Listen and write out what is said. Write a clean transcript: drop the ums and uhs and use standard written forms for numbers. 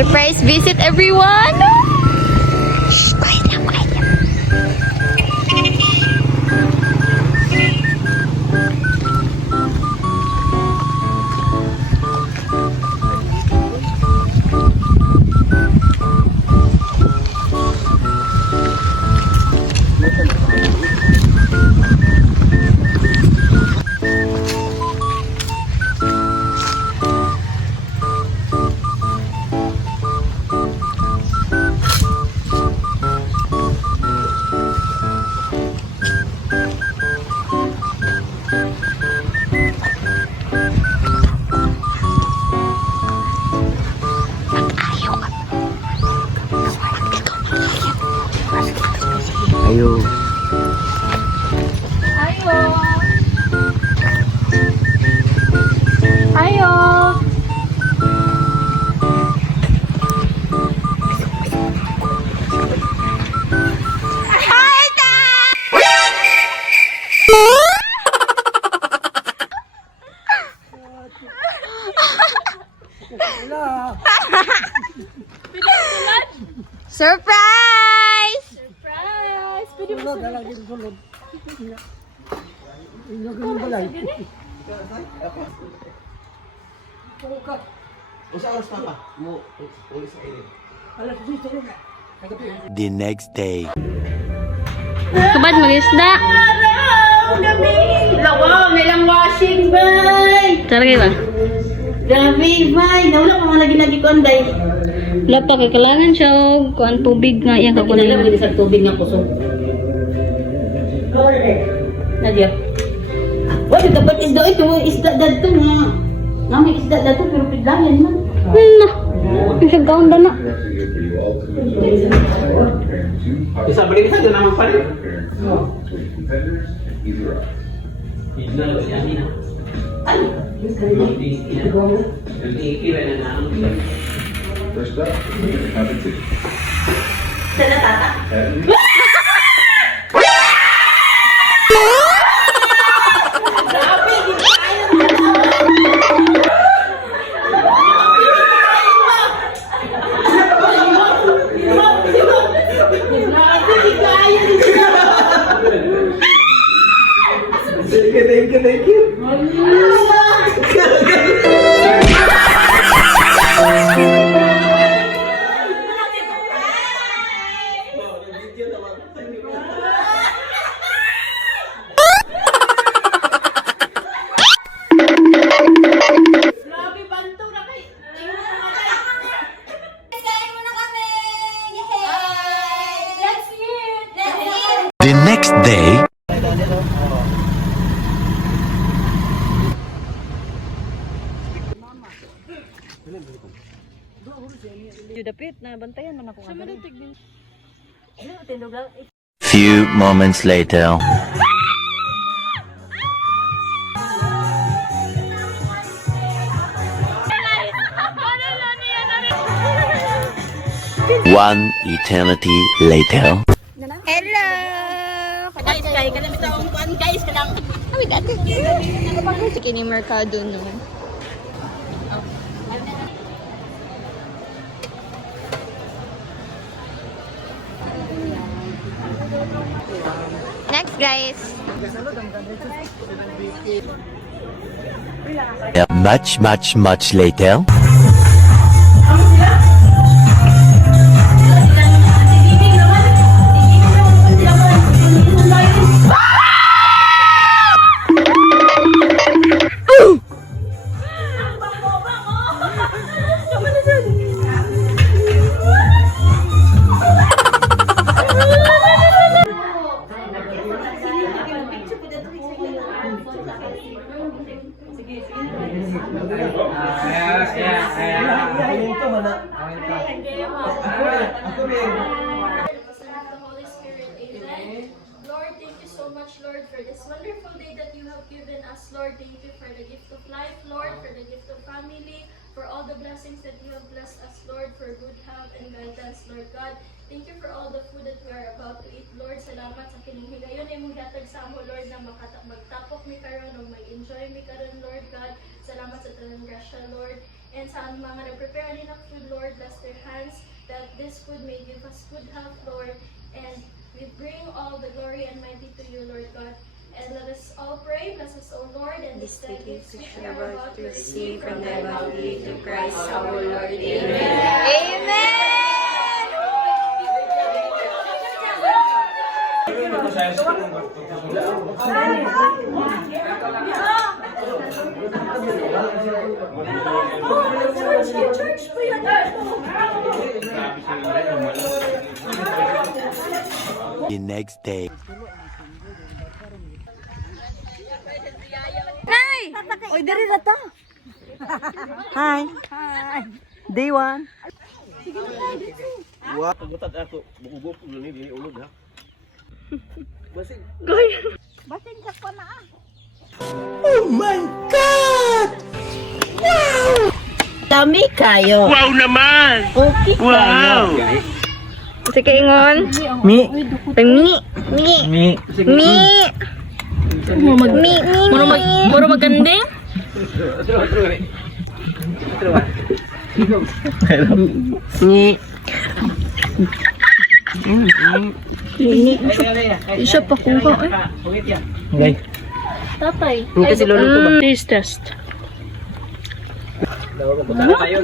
Surprise visit, everyone! Shh, quiet lang, quiet lang. Ayo. Ayo. Ayo. Surprise! Surprise! Sulod, lagi sulod. Inyo ganun balay. Usa oras pa pa. Mo ulis sa ini. Alas 10 sulod. The next day. Kabad mag-isda. Lawa, may lang washing, bay! Tara kayo ba? Grabe, bay! Nawala ko mga lagi-lagi ko, anday. Wala pa kailangan siya o kuan tubig nga iyang Wala kakunin. mo sa tubig nga kusog. Nadia. Wala, dapat isda ito. Isda dito nga. Nga may isda dito, pero piglayan man. Na. Isang kaon ba na? Bisa beli saja nama pare. Ay! First up, have a seat. Sana tata. Thank you. Grabe, banto na kay. Kain muna kami! Yay! Let's eat! Let's eat! The next day. Dapit na bantayan man ako. Few moments later. One eternity later. Hello! Guys, kaya ka lang itong kuan, guys, ka lang. Kami dati. Sige ni Mercado no. Next guys. Much later. Holy Spirit, amen. Lord, thank you so much, Lord, for this wonderful day that you have given us. Lord, thank you for the gift of life, Lord, for the gift of family, for all the blessings that you have blessed us, Lord, for good health and guidance, Lord God. Thank you for all the food that we are about to eat, Lord. Salamat sa kininghigayon ay mong hatag sa amo, Lord, na magtapok mi karon o mag-enjoy mi karon, Lord God. Salamat sa talang grasya, Lord. And sa mga nag-prepare din ng food, Lord, bless their hands, that this food may give us good health, Lord. And we bring all the glory and mighty to you, Lord God. And let us all pray, bless us, O Lord, and this day gifts which we are about to receive from thy bounty through Christ our Lord. Amen. The next day. Nay! Oy, diri na ta. Hi. Hi. Day 1. Wa, pagutad ako. Bukubok ni dili ulod ha. Basig. Batin sa ko na ah. Dami kayo. Wow naman! Okay kayo. Sige ingon. Mi. Mi. Mi. Mi. Mi. Muro maganding. Ni. Isa pa kuha eh. Tatay. Kasi lolo ko ba? Taste test. Daw ko tayo.